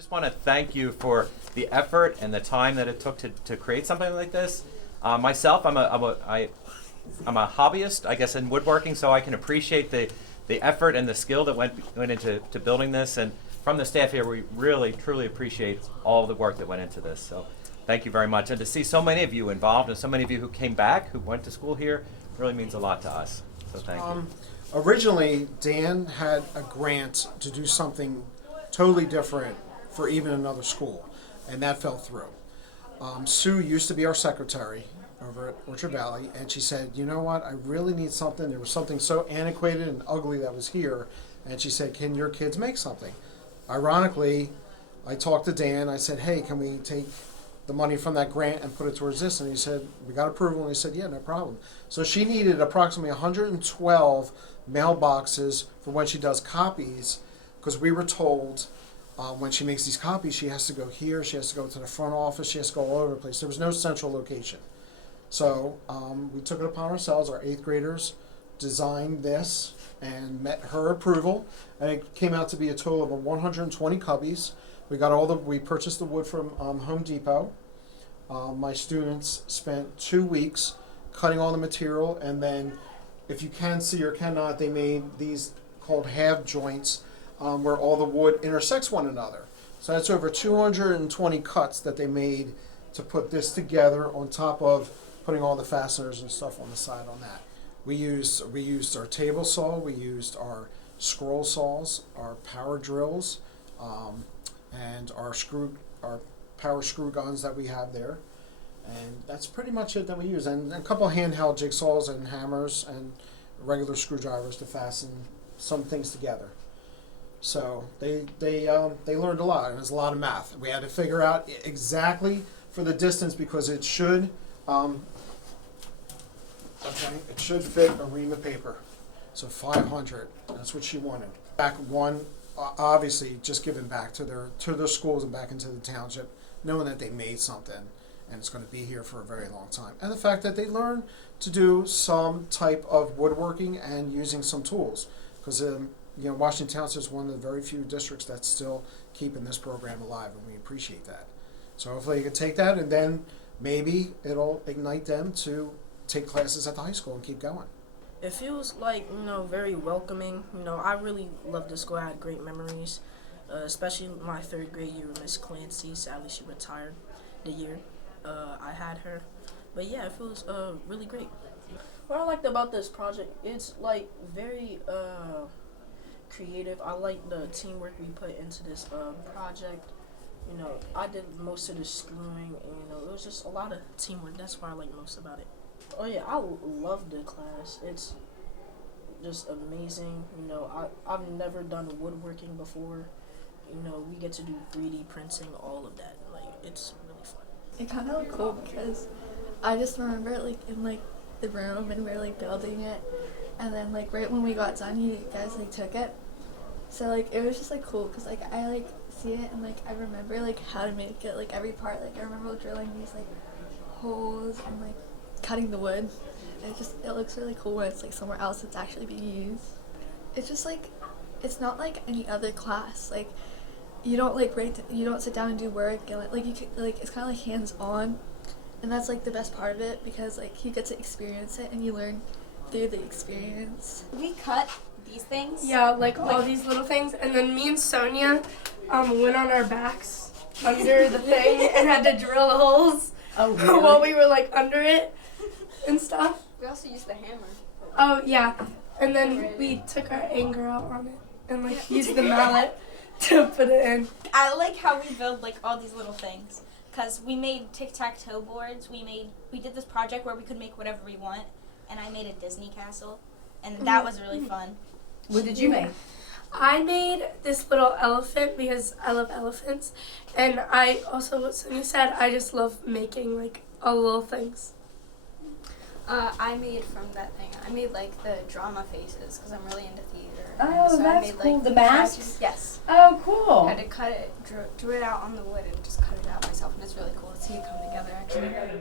just want to thank you for the effort and the time that it took to create something like this. Myself, I'm a hobbyist, I guess, in woodworking, so I can appreciate the effort and the skill that went into building this. And from the staff here, we really, truly appreciate all the work that went into this. So thank you very much. And to see so many of you involved and so many of you who came back, who went to school here, really means a lot to us. So thank you. Originally, Dan had a grant to do something totally different for even another school, and that fell through. Sue used to be our secretary over at Orchard Valley, and she said, you know what, I really need something. There was something so antiquated and ugly that was here, and she said, can your kids make something? Ironically, I talked to Dan. I said, hey, can we take the money from that grant and put it towards this? And he said, we got approval, and he said, yeah, no problem. So she needed approximately 112 mailboxes for when she does copies, because we were told when she makes these copies, she has to go here, she has to go to the front office, she has to go all over the place. There was no central location. So we took it upon ourselves. Our 8th graders designed this and met her approval, and it came out to be a total of 120 cubbies. We purchased the wood from Home Depot. My students spent 2 weeks cutting all the material, and then, if you can see or cannot, they made these called half joints where all the wood intersects one another. So that's over 220 cuts that they made to put this together on top of putting all the fasteners and stuff on the side on that. We used our table saw, we used our scroll saws, our power drills, and our power screw guns that we have there. And that's pretty much it that we use. And a couple of handheld jigsaws and hammers and regular screwdrivers to fasten some things together. So they learned a lot. It was a lot of math. We had to figure out exactly for the distance, because it should it should fit a ream of paper. So 500. That's what she wanted. Back one, obviously, just giving back to their schools and back into the township, knowing that they made something and it's going to be here for a very long time. And the fact that they learned to do some type of woodworking and using some tools, because Washington Township is one of the very few districts that's still keeping this program alive, and we appreciate that. So hopefully you can take that, and then maybe it'll ignite them to take classes at the high school and keep going. It feels like, very welcoming. I really love this school. I had great memories, especially my 3rd grade year with Miss Clancy. Sadly, she retired the year I had her. But yeah, it feels really great. What I liked about this project, it's like very creative. I like the teamwork we put into this project. I did most of the screwing, and it was just a lot of teamwork. That's what I like most about it. Oh yeah, I love the class. It's just amazing. I've never done woodworking before. We get to do 3D printing, all of that. It's really fun. It kind of looked cool because I just remember in the room, and we were building it, and then right when we got done, you guys took it. So it was just cool because I see it, and I remember how to make it, every part. I remember drilling these holes and cutting the wood. And it looks really cool when it's somewhere else it's actually being used. It's just it's not like any other class. You don't you don't sit down and do work, and you can, it's kind of hands on, and that's the best part of it, because you get to experience it and you learn through the experience. We cut these things. Yeah, all these little things, and then me and Sonia went on our backs under the thing and had to drill holes. Oh, really? While we were under it and stuff. We also used the hammer. Oh yeah, and then we took our anger out on it and used the mallet to put it in. I like how we build all these little things, because we made tic-tac-toe boards. We did this project where we could make whatever we want, and I made a Disney castle, and that was really fun. What did you make? I made this little elephant because I love elephants, and I also, what Sonia said, I just love making all the little things. I made from that thing. I made the drama faces because I'm really into theater. Oh, so that's I made, cool. The masks? Yes. Oh, cool. I had to cut it, drew it out on the wood and just cut it out myself, and it's really cool to see it come together actually.